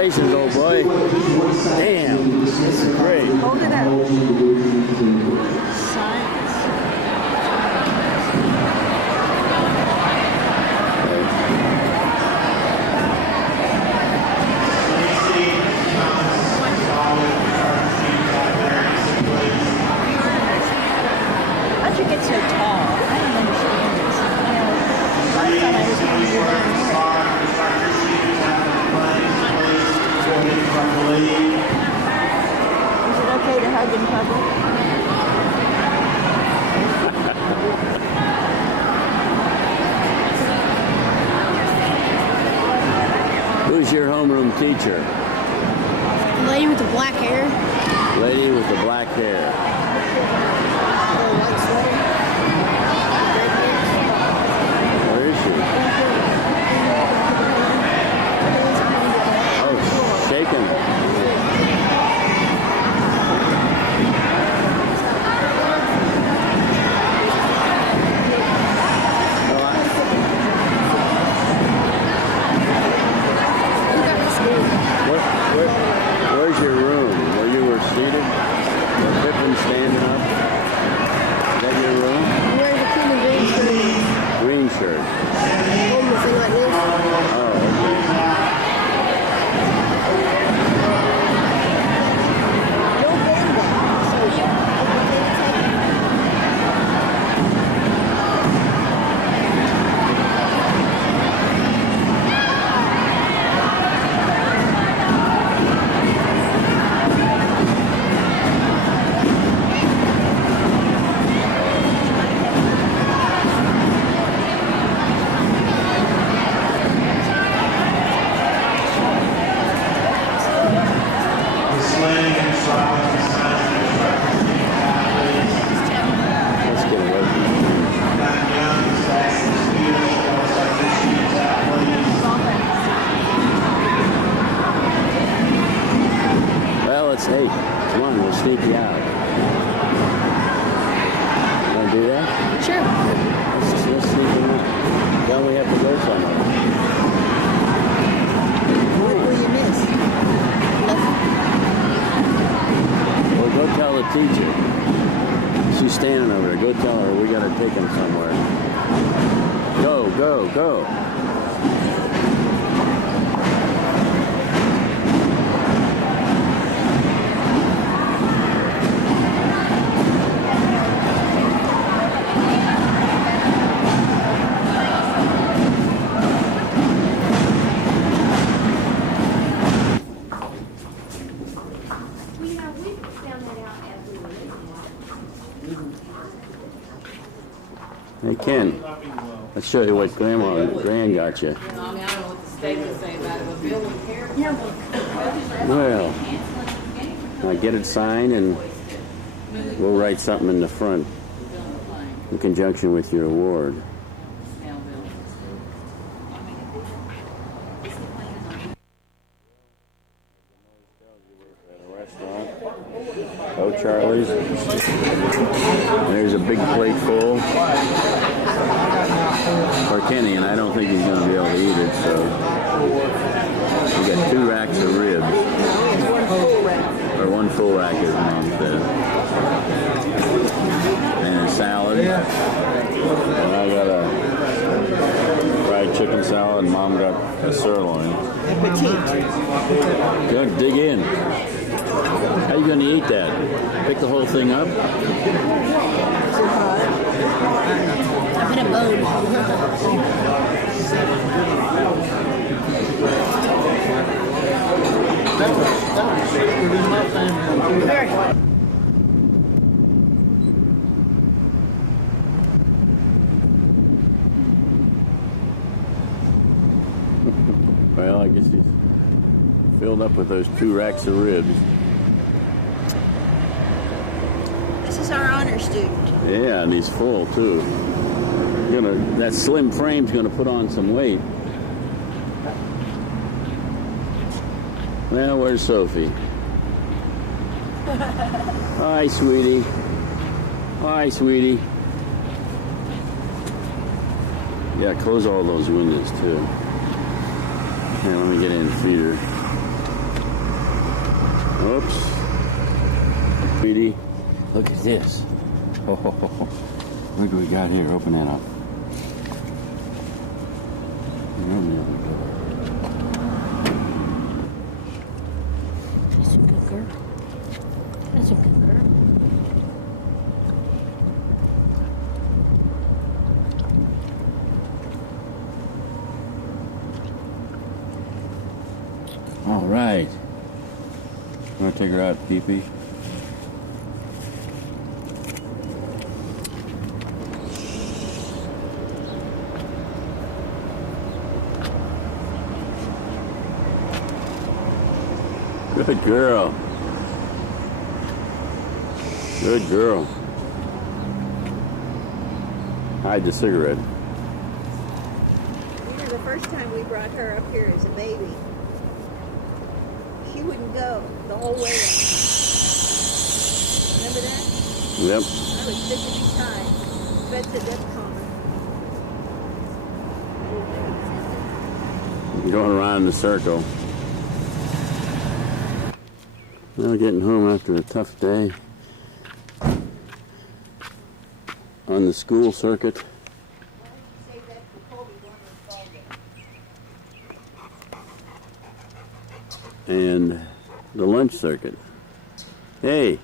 Congratulations, old boy. Damn, this is great. Hold it out. Science. How'd you get so tall? I don't understand this. Last time I was here, you were down there. Is it okay to hug in public? Who's your homeroom teacher? The lady with the black hair. Lady with the black hair. White sweater. Where is she? Oh, shaking. Where's your room? Where you were seated? Or Pippin standing up? Is that your room? Wearing a clean and green shirt. Green shirt. Holding the thing like this. Oh, okay. No band. So yeah. Let's get away from Well, it's 8. Come on, we'll sneak you out. You want to do that? Sure. Let's sneak him out. Then we have to go somewhere. What will you miss? Nothing. Well, go tell the teacher. She's standing over there. Go tell her we got to take him somewhere. Go, go, go. Hey, Ken, let's show you what Grandma and Gran got you. I mean, I don't know what the state would say about it, but Bill would care. Well, now get it signed and we'll write something in the front in conjunction with your award. Oh, Charlie's. There's a big plate full for Kenny, and I don't think he's going to be able to eat it, so we got 2 racks of ribs. Or 1 full rack, as Mom said. And a salad. And I got a fried chicken salad, and Mom got a sirloin. Good, dig in. How are you going to eat that? Pick the whole thing up? I'm in a mode. Well, I guess he's filled up with those 2 racks of ribs. This is our honor student. Yeah, and he's full too. That slim frame's gonna put on some weight. Well, where's Sophie? Hi, sweetie. Hi, sweetie. Yeah, close all those windows too. Here, let me get in and feed her. Oops. Sweetie, look at this. Oh, what do we got here? Open that up. That's a good girl. That's a good girl. All right. Want to take her out, Pee-Pee? Good girl. Good girl. Hide the cigarette. You know, the first time we brought her up here as a baby, she wouldn't go the whole way up. Remember that? Yep. I was sick to be tied. Fred said that's common. Going around the circle. Well, getting home after a tough day on the school circuit. And the lunch circuit. Hey!